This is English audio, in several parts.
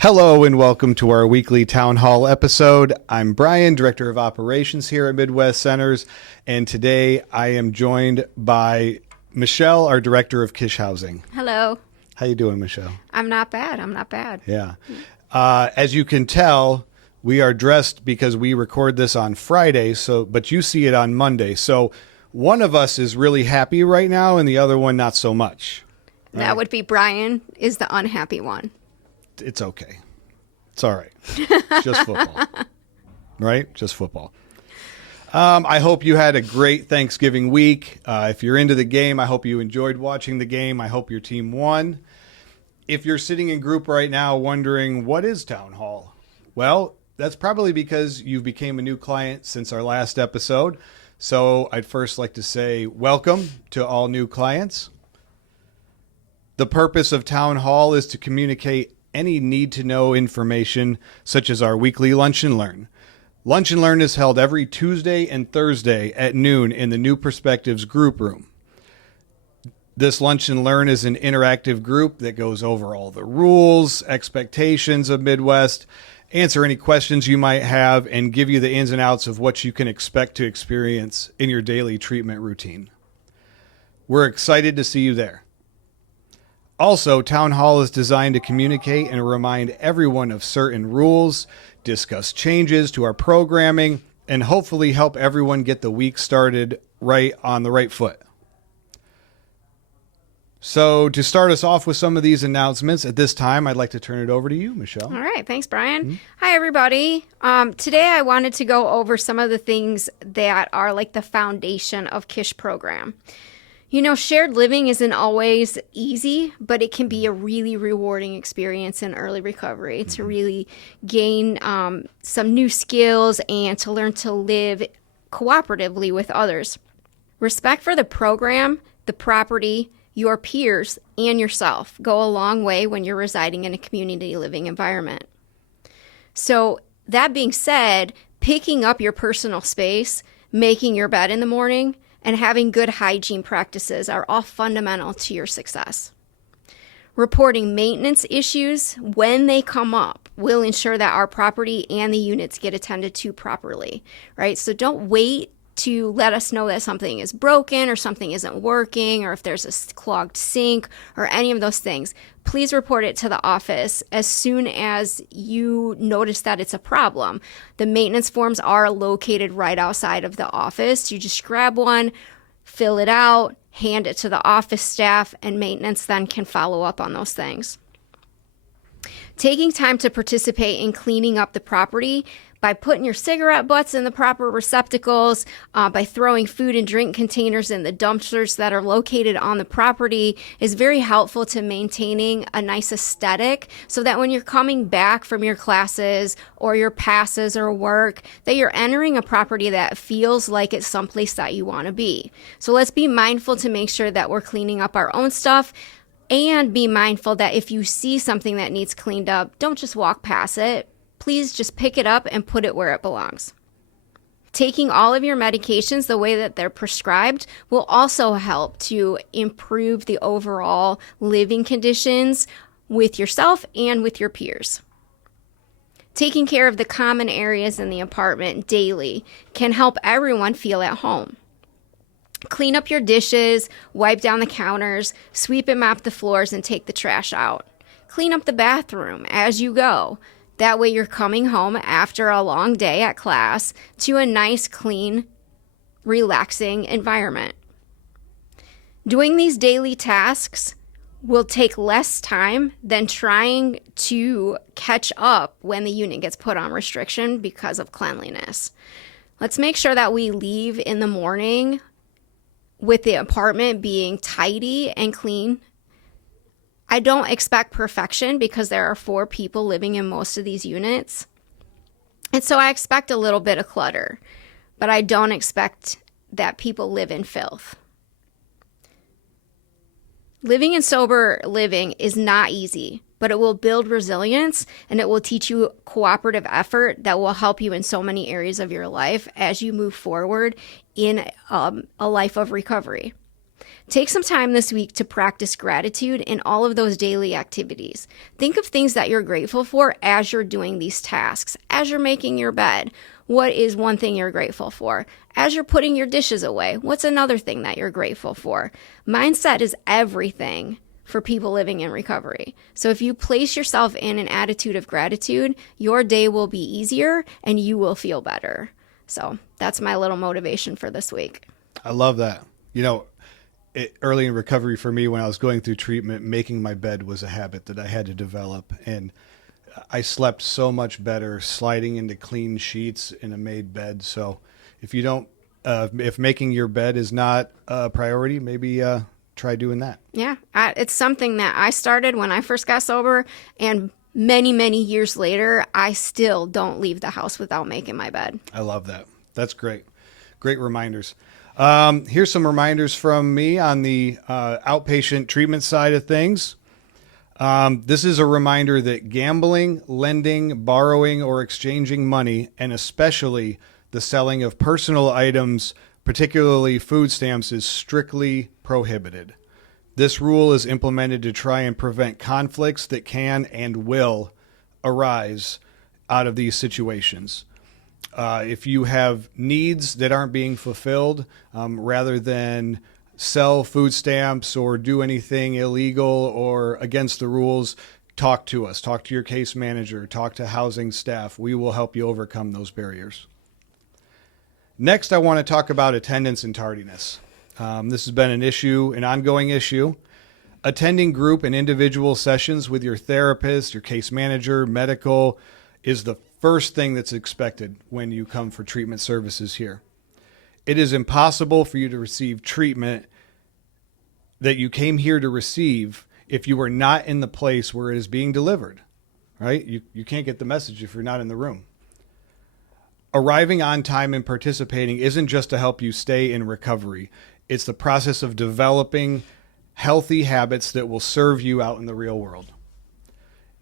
Hello and welcome to our weekly Town Hall episode. I'm Brian, Director of Operations here at Midwest Centers, and today I am joined by Michelle, our Director of Kish Housing. Hello. How you doing, Michelle? I'm not bad. Yeah. As you can tell, we are dressed because we record this on Friday, but you see it on Monday. So one of us is really happy right now and the other one not so much. Right? That would be Brian is the unhappy one. It's okay. It's all right. It's just football. Right? Just football. I hope you had a great Thanksgiving week. If you're into the game, I hope you enjoyed watching the game. I hope your team won. If you're sitting in group right now wondering, what is Town Hall? Well, that's probably because you became a new client since our last episode. So I'd first like to say welcome to all new clients. The purpose of Town Hall is to communicate any need-to-know information, such as our weekly Lunch and Learn. Lunch and Learn is held every Tuesday and Thursday at noon in the New Perspectives group room. This Lunch and Learn is an interactive group that goes over all the rules, expectations of Midwest, answer any questions you might have, and give you the ins and outs of what you can expect to experience in your daily treatment routine. We're excited to see you there. Also, Town Hall is designed to communicate and remind everyone of certain rules, discuss changes to our programming, and hopefully help everyone get the week started right on the right foot. So to start us off with some of these announcements, at this time, I'd like to turn it over to you, Michelle. All right. Thanks, Brian. Hi, everybody. Today, I wanted to go over some of the things that are like the foundation of Kish program. You know, shared living isn't always easy, but it can be a really rewarding experience in early recovery to really gain some new skills and to learn to live cooperatively with others. Respect for the program, the property, your peers, and yourself go a long way when you're residing in a community living environment. So that being said, picking up your personal space, making your bed in the morning, and having good hygiene practices are all fundamental to your success. Reporting maintenance issues when they come up will ensure that our property and the units get attended to properly, right? So don't wait to let us know that something is broken or something isn't working or if there's a clogged sink or any of those things. Please report it to the office as soon as you notice that it's a problem. The maintenance forms are located right outside of the office. You just grab one, fill it out, hand it to the office staff, and maintenance then can follow up on those things. Taking time to participate in cleaning up the property by putting your cigarette butts in the proper receptacles, by throwing food and drink containers in the dumpsters that are located on the property is very helpful to maintaining a nice aesthetic so that when you're coming back from your classes or your passes or work, that you're entering a property that feels like it's someplace that you want to be. So let's be mindful to make sure that we're cleaning up our own stuff. And be mindful that if you see something that needs cleaned up, don't just walk past it. Please just pick it up and put it where it belongs. Taking all of your medications the way that they're prescribed will also help to improve the overall living conditions with yourself and with your peers. Taking care of the common areas in the apartment daily can help everyone feel at home. Clean up your dishes, wipe down the counters, sweep and mop the floors, and take the trash out. Clean up the bathroom as you go. That way you're coming home after a long day at class to a nice, clean, relaxing environment. Doing these daily tasks will take less time than trying to catch up when the unit gets put on restriction because of cleanliness. Let's make sure that we leave in the morning with the apartment being tidy and clean. I don't expect perfection because there are 4 people living in most of these units. And so I expect a little bit of clutter, but I don't expect that people live in filth. Living in sober living is not easy, but it will build resilience and it will teach you cooperative effort that will help you in so many areas of your life as you move forward in a life of recovery. Take some time this week to practice gratitude in all of those daily activities. Think of things that you're grateful for as you're doing these tasks, as you're making your bed. What is one thing you're grateful for? As you're putting your dishes away, what's another thing that you're grateful for? Mindset is everything for people living in recovery. So if you place yourself in an attitude of gratitude, your day will be easier and you will feel better. So that's my little motivation for this week. I love that. Early in recovery for me, when I was going through treatment, making my bed was a habit that I had to develop. And I slept so much better sliding into clean sheets in a made bed. So if you don't, if making your bed is not a priority, maybe try doing that. Yeah, it's something that I started when I first got sober, and many, many years later, I still don't leave the house without making my bed. I love that. That's great. Great reminders. Here's some reminders from me on the outpatient treatment side of things. This is a reminder that gambling, lending, borrowing, or exchanging money, and especially the selling of personal items, particularly food stamps, is strictly prohibited. This rule is implemented to try and prevent conflicts that can and will arise out of these situations. If you have needs that aren't being fulfilled, rather than sell food stamps or do anything illegal or against the rules, talk to us. Talk to your case manager. Talk to housing staff. We will help you overcome those barriers. Next, I want to talk about attendance and tardiness. This has been an ongoing issue. Attending group and individual sessions with your therapist, your case manager, medical, is the first thing that's expected when you come for treatment services here. It is impossible for you to receive treatment that you came here to receive if you are not in the place where it is being delivered, right? You can't get the message if you're not in the room. Arriving on time and participating isn't just to help you stay in recovery. It's the process of developing healthy habits that will serve you out in the real world.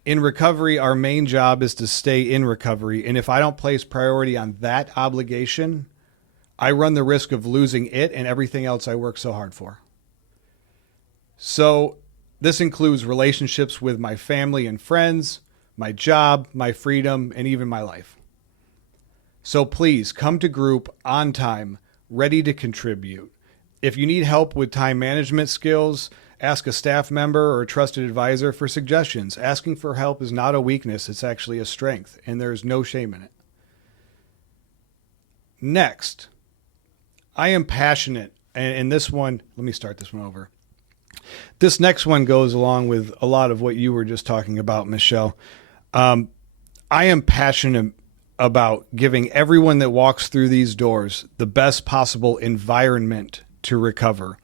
In recovery, our main job is to stay in recovery. And if I don't place priority on that obligation, I run the risk of losing it and everything else I work so hard for. So this includes relationships with my family and friends, my job, my freedom, and even my life. So please come to group on time, ready to contribute. If you need help with time management skills, ask a staff member or a trusted advisor for suggestions. Asking for help is not a weakness. It's actually a strength, and there's no shame in it. Next, I am passionate, and this one, let me start this one over. This next one goes along with a lot of what you were just talking about, Michelle. I am passionate about giving everyone that walks through these doors the best possible environment to recover.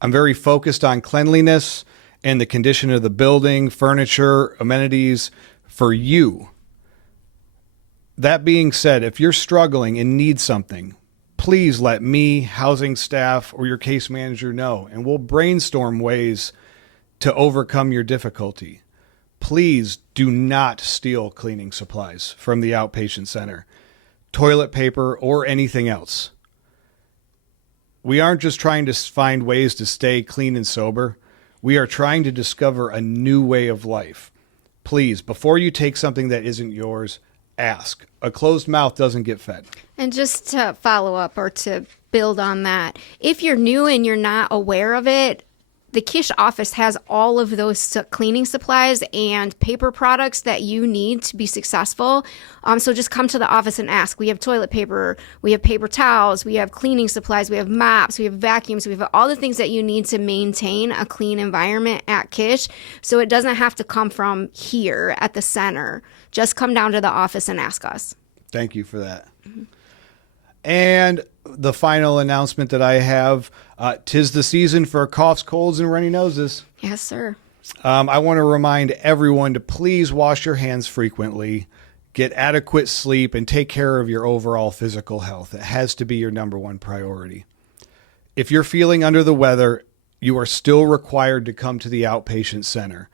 I'm very focused on cleanliness and the condition of the building, furniture, amenities for you. That being said, if you're struggling and need something, please let me, housing staff, or your case manager know, and we'll brainstorm ways to overcome your difficulty. Please do not steal cleaning supplies from the outpatient center, toilet paper, or anything else. We aren't just trying to find ways to stay clean and sober. We are trying to discover a new way of life. Please, before you take something that isn't yours, ask. A closed mouth doesn't get fed. And just to follow up or to build on that, if you're new and you're not aware of it, the Kish office has all of those cleaning supplies and paper products that you need to be successful. So just come to the office and ask. We have toilet paper, we have paper towels, we have cleaning supplies, we have mops, we have vacuums, we have all the things that you need to maintain a clean environment at Kish. So it doesn't have to come from here at the center. Just come down to the office and ask us. Thank you for that. Mm-hmm. And the final announcement that I have, 'tis the season for coughs, colds, and runny noses. Yes, sir. I want to remind everyone to please wash your hands frequently, get adequate sleep, and take care of your overall physical health. It has to be your number one priority. If you're feeling under the weather, you are still required to come to the outpatient center.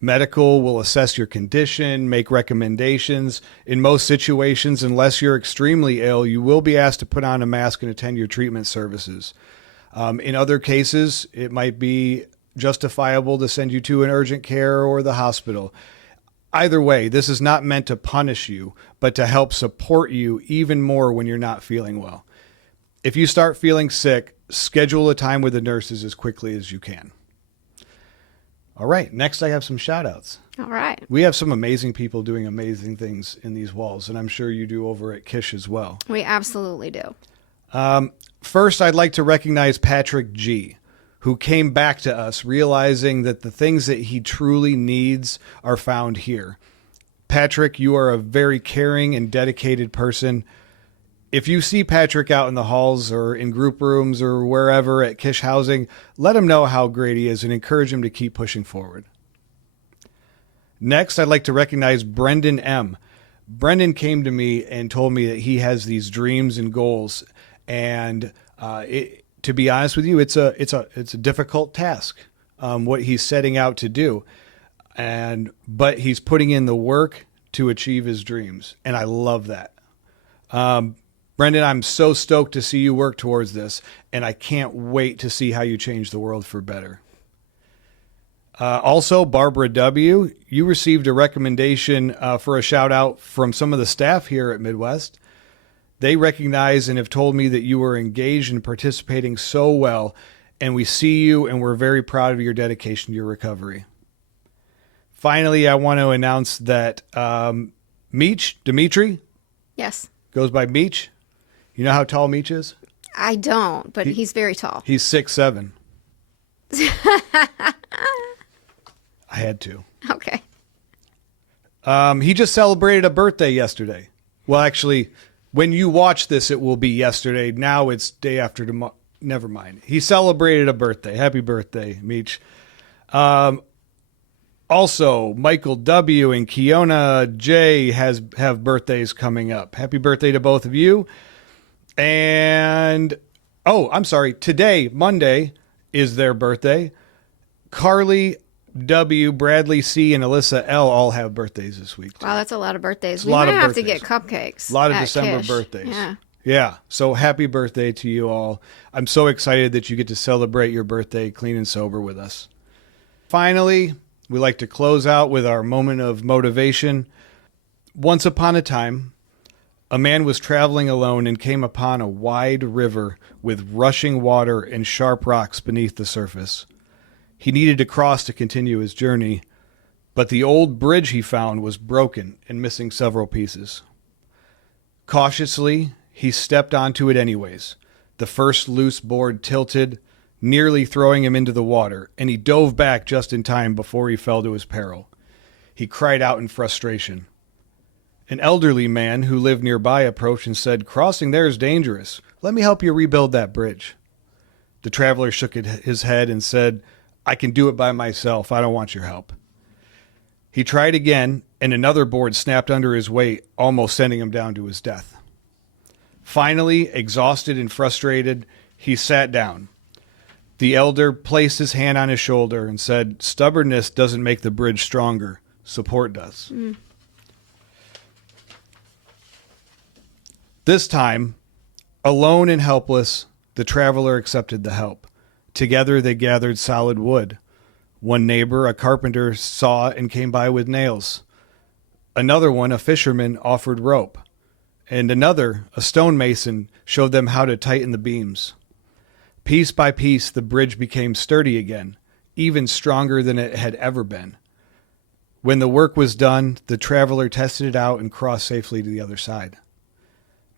Medical will assess your condition, make recommendations. In most situations, unless you're extremely ill, you will be asked to put on a mask and attend your treatment services. In other cases, it might be justifiable to send you to an urgent care or the hospital. Either way, this is not meant to punish you, but to help support you even more when you're not feeling well. If you start feeling sick, schedule a time with the nurses as quickly as you can. All right, next I have some shout outs. All right. We have some amazing people doing amazing things in these walls, and I'm sure you do over at Kish as well. We absolutely do. First, I'd like to recognize Patrick G., who came back to us realizing that the things that he truly needs are found here. Patrick, you are a very caring and dedicated person. If you see Patrick out in the halls or in group rooms or wherever at Kish Housing, let him know how great he is and encourage him to keep pushing forward. Next, I'd like to recognize Brendan M. Brendan came to me and told me that he has these dreams and goals, and to be honest with you, it's a difficult task, what he's setting out to do, but he's putting in the work to achieve his dreams, and I love that. Brendan, I'm so stoked to see you work towards this, and I can't wait to see how you change the world for better. Also, Barbara W., you received a recommendation for a shout out from some of the staff here at Midwest. They recognize and have told me that you were engaged and participating so well, and we see you and we're very proud of your dedication to your recovery. Finally, I want to announce that Dimitri, Yes. goes by Meech. You know how tall Meech is? I don't, but he's very tall. He's 6'7". I had to. Okay. He just celebrated a birthday yesterday. Well, actually, when you watch this, it will be yesterday. Now it's day after tomorrow. Never mind. He celebrated a birthday. Happy birthday, Meech. Also, Michael W. and Kiona J. have birthdays coming up. Happy birthday to both of you. And, I'm sorry. Today, Monday, is their birthday. Carly W., Bradley C., and Alyssa L. all have birthdays this week, too. Wow, that's a lot of birthdays. We might have to get cupcakes. A lot of at December Kish. birthdays. Yeah. Yeah. So happy birthday to you all. I'm so excited that you get to celebrate your birthday clean and sober with us. Finally, we like to close out with our moment of motivation. Once upon a time, a man was traveling alone and came upon a wide river with rushing water and sharp rocks beneath the surface. He needed to cross to continue his journey, but the old bridge he found was broken and missing several pieces. Cautiously, he stepped onto it anyways. The first loose board tilted, nearly throwing him into the water, and he dove back just in time before he fell to his peril. He cried out in frustration. An elderly man who lived nearby approached and said, "Crossing there is dangerous. Let me help you rebuild that bridge." The traveler shook his head and said, "I can do it by myself. I don't want your help." He tried again, and another board snapped under his weight, almost sending him down to his death. Finally, exhausted and frustrated, he sat down. The elder placed his hand on his shoulder and said, "Stubbornness doesn't make the bridge stronger. Support does." This time, alone and helpless, the traveler accepted the help. Together they gathered solid wood. One neighbor, a carpenter, saw and came by with nails. Another one, a fisherman, offered rope. And another, a stonemason, showed them how to tighten the beams. Piece by piece, the bridge became sturdy again, even stronger than it had ever been. When the work was done, the traveler tested it out and crossed safely to the other side.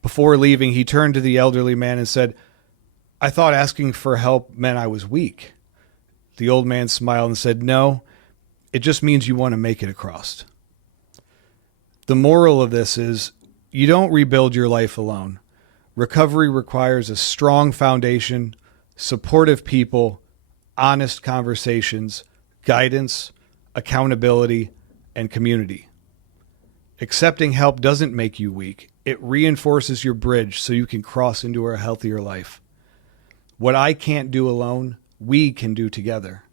Before leaving, he turned to the elderly man and said, "I thought asking for help meant I was weak." The old man smiled and said, "No, it just means you want to make it across." The moral of this is, you don't rebuild your life alone. Recovery requires a strong foundation, supportive people, honest conversations, guidance, accountability, and community. Accepting help doesn't make you weak. It reinforces your bridge so you can cross into a healthier life. What I can't do alone, we can do together.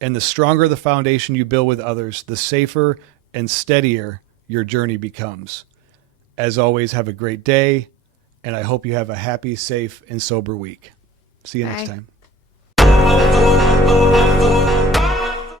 And the stronger the foundation you build with others, the safer and steadier your journey becomes. As always, have a great day, and I hope you have a happy, safe, and sober week. See you next Bye. time.